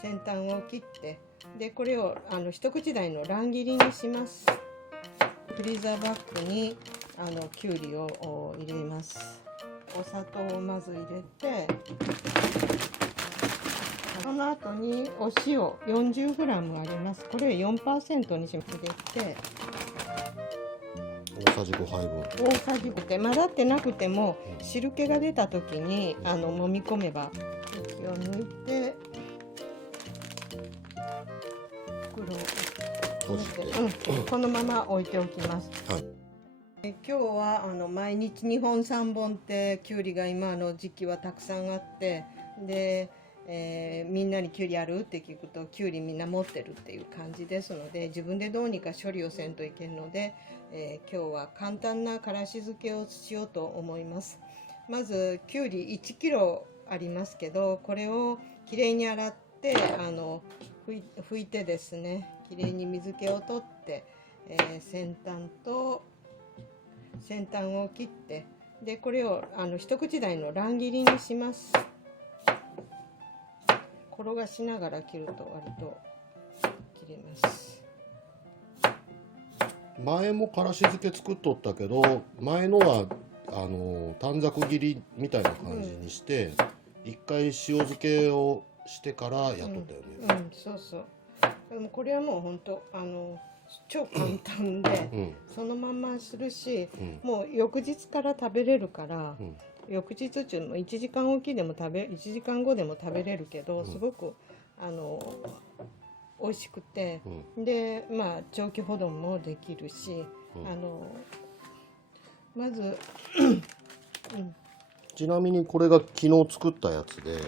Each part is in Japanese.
先端を切って、でこれを一口大の乱切りにします。フリーザーバッグにきゅうりを入れます。お砂糖をまず入れて、その後にお塩 40g あります。これを 4% にし入れて、大さじ5杯分。大さじ5で混ざってなくても汁気が出た時に揉み込めば、息を抜いて袋を閉じて、このまま置いておきます。はい。今日は毎日2本3本ってきゅうりが今の時期はたくさんあって、で、みんなにきゅうりあるって聞くときゅうりみんな持ってるっていう感じですので、自分でどうにか処理をせんといけんので、今日は簡単なからし漬けをしようと思います。まずきゅうり1キロありますけど、これをきれいに洗って拭いてですね、きれいに水気を取って、先端を切って、でこれを一口大の乱切りにします。転がしながら切ると割と切れます。前もからし漬け作っとったけど、前のは短冊切りみたいな感じにして、一回塩漬けをしてからやっとったよね。そうそう。でもこれはもう本当超簡単で、そのままするし、もう翌日から食べれるから、翌日中も1時間おきでも1時間後でも食べれるけど、すごく美味しくて、でまあ長期保存もできるし、まずちなみにこれが昨日作ったやつで、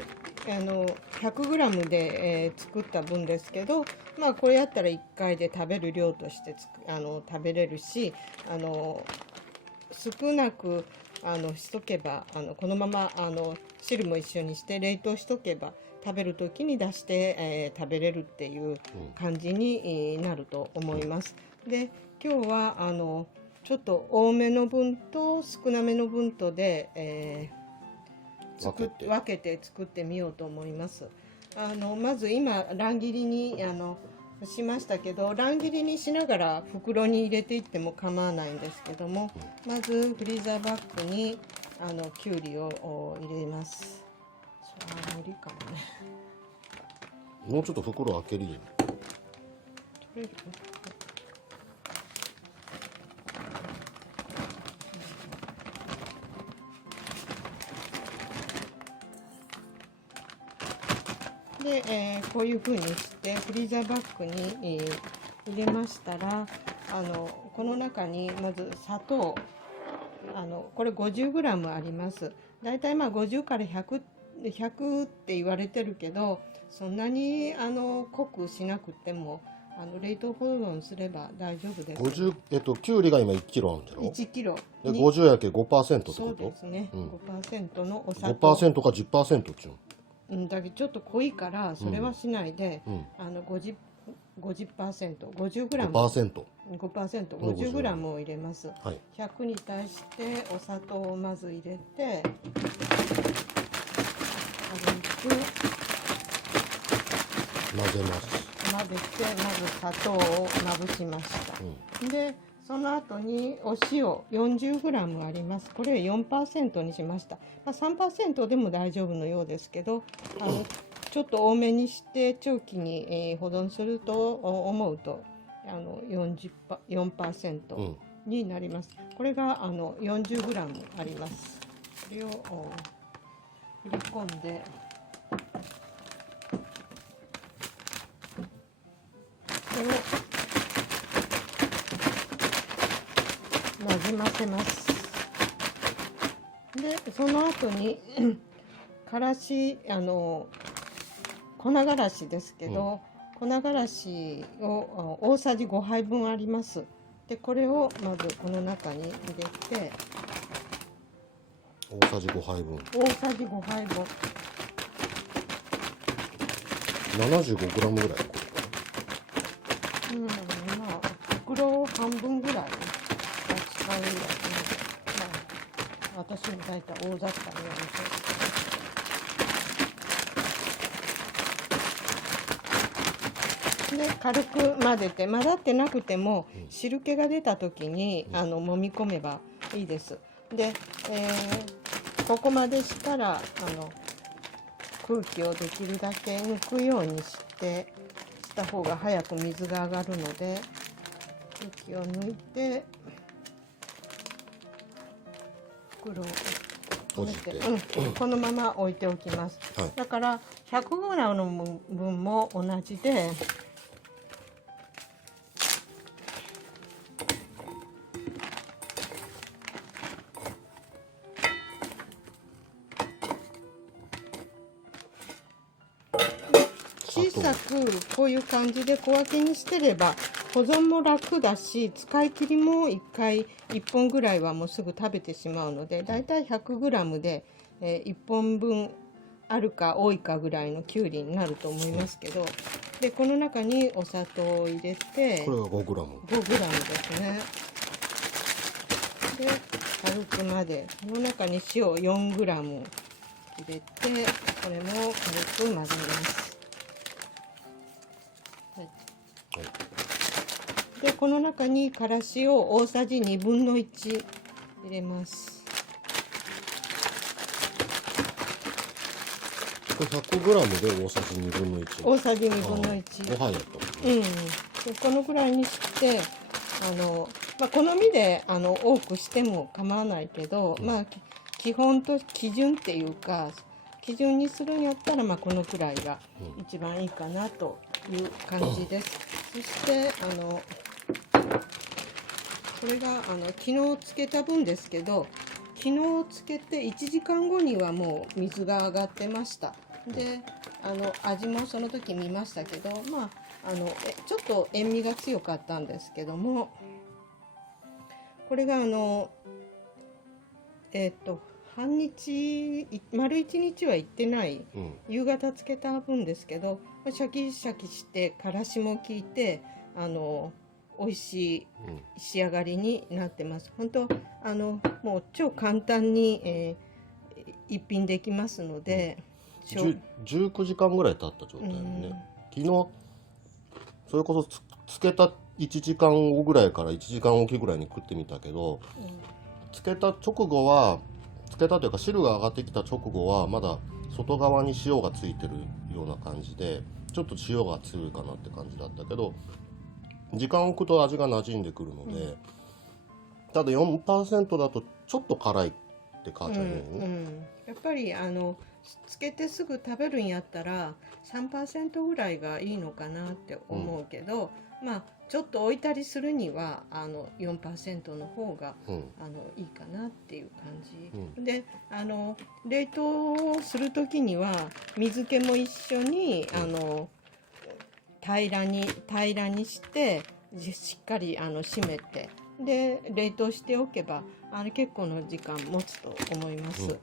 100g で、作った分ですけど、まあこれやったら1回で食べる量として食べれるし、少なくしとけばこのまま汁も一緒にして冷凍しとけば食べる時に出して、食べれるっていう感じになると思います。で今日はちょっと多めの分と少なめの分とで、分けて作ってみようと思います。まず今乱切りにしましたけど、乱切りにしながら袋に入れていっても構わないんですけども、まずフリーザーバッグにきゅうりを入れます。それは無理かもね。もうちょっと袋開けるよ。取れる？で、こういう風にしてフリーザーバッグに、入れましたら、この中にまず砂糖、これ 50g あります。だいたいまあ50から100って言われてるけど、そんなに濃くしなくても冷凍保存すれば大丈夫です。きゅうりが今1キロあるんじゃろ。1キロで50やけ 5% ってこと？そうですね、5% のお砂糖。 5% か 10% っちゅう。だけどちょっと濃いからそれはしないで、50%、50g、50g を入れます。はい、100に対してお砂糖をまず入れて、軽く混ぜます。混ぜて、まず砂糖をまぶしました。でその後にお塩 40g あります。これを 4% にしました。3% でも大丈夫のようですけど、ちょっと多めにして長期に、保存すると思うと4% になります。これが40g あります。これを振り込んで、これをなじませます。でその後にからし粉辛子ですけど、粉辛子を大さじ5杯分あります。でこれをまずこの中に入れて、大さじ5杯分。大さじ5杯分。75g ぐらい。まあ袋半分ぐらい使うぐらい、私も大体大雑把にやると。で軽く混ぜて、混ざってなくてもうん汁気が出た時にうん揉み込めばいいです。で、ここまでしたら空気をできるだけ抜くようにした方が早く水が上がるので、空気を抜いて袋を閉じて、このまま置いておきます。はいだから 100g の分も同じで、小さくこういう感じで小分けにしてれば保存も楽だし、使い切りも1回1本ぐらいはもうすぐ食べてしまうので、だいたい 100g で、1本分あるか多いかぐらいのきゅうりになると思いますけど、でこの中にお砂糖を入れて、これが 5g。 5g ですね。で軽く混ぜ、この中に塩 4g 入れて、これも軽く混ぜます。はいはい、でこの中にからしを大さじ1/2入れます。これ 100g で大さじ1/2。大さじ1/2。ご飯やったもんね。でこのぐらいにして好みで多くしても構わないけど、基本と基準っていうか、基準にするんやったらこのくらいが一番いいかなという感じです。そしてこれが昨日つけた分ですけど、昨日つけて1時間後にはもう水が上がってました。で味もその時見ましたけど、ちょっと塩味が強かったんですけども、これが半日丸1日は行ってない、夕方つけた分ですけど、シャキシャキしてからしも効いて美味しい仕上がりになってます。本当もう超簡単に、一品できますので、19時間ぐらい経った状態よね。昨日それこそつけた1時間後ぐらいから1時間おきぐらいに食ってみたけど、つけた直後は、つけたというか汁が上がってきた直後はまだ外側に塩がついてるような感じで、ちょっと塩が強いかなって感じだったけど、時間を置くと味が馴染んでくるので、ただ 4% だとちょっと辛いって感じだよね。やっぱりつけてすぐ食べるんやったら 3% ぐらいがいいのかなって思うけど、ちょっと置いたりするには4% の方が、いいかなっていう感じ、で冷凍する時には水気も一緒に平らにしてしっかり締めて、で冷凍しておけば結構の時間持つと思います。こ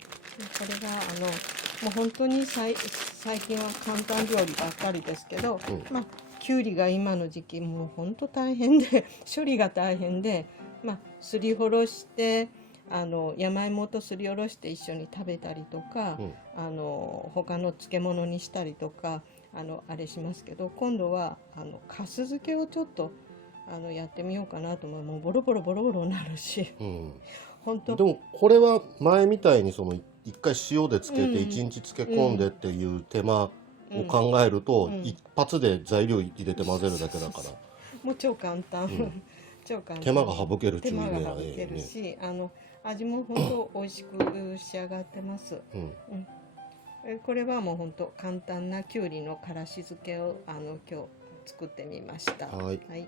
れがもう本当に最近は簡単料理ばっかりですけど、きゅうりが今の時期もう本当大変で処理が大変で、すりおろして山芋とすりおろして一緒に食べたりとか、他の漬物にしたりとかあれしますけど、今度はかす漬けをちょっとやってみようかなと思う。もうボロボロなるし、本当。でもこれは前みたいに一回塩でつけて一日漬け込んでっていう手間を考えると、一発で材料入れて混ぜるだけだから、もう超簡単、超簡単。手間が省けるっちゅう手意味間が省けるし、味も本当美味しく仕上がってます。これはもう本当簡単なきゅうりのからし漬けを今日作ってみました。はい。はい。